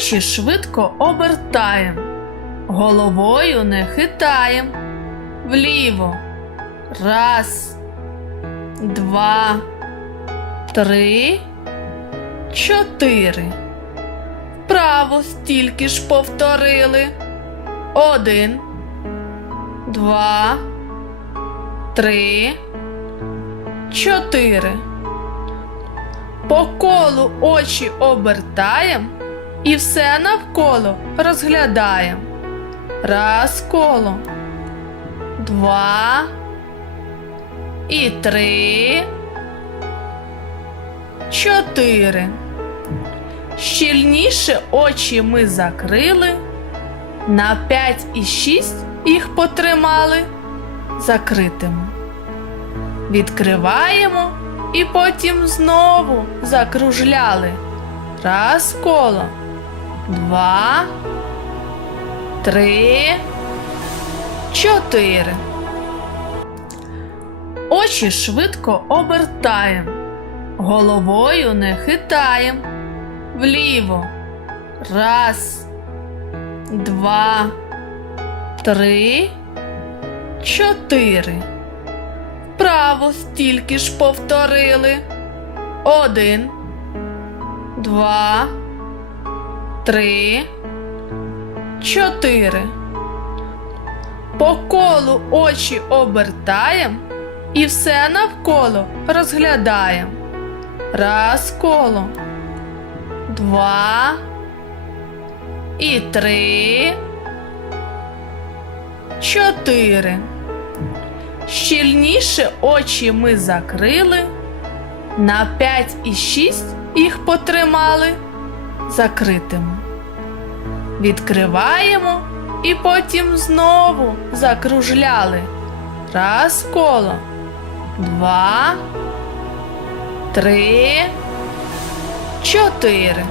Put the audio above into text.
Очі швидко обертаєм, головою не хитаєм. Вліво. Раз, два, три, чотири. Вправо стільки ж повторили. Один, два, три, чотири. По колу очі обертаєм і все навколо розглядаєм. Раз коло, два і три, чотири. Щільніше очі ми закрили, на п'ять і шість їх потримали закритими. Відкриваємо і потім знову закружляли. Раз коло, два, три, чотири. Очі швидко обертаєм, головою не хитаєм. Вліво. Раз, два, три, чотири. Вправо стільки ж повторили. Один, два, три, чотири. По колу очі обертаєм і все навколо розглядаєм. Раз коло, два і три, чотири. Щільніше очі ми закрили, на п'ять і шість їх потримали закритими. Відкриваємо і потім знову закружляли. Раз коло, два, три, чотири.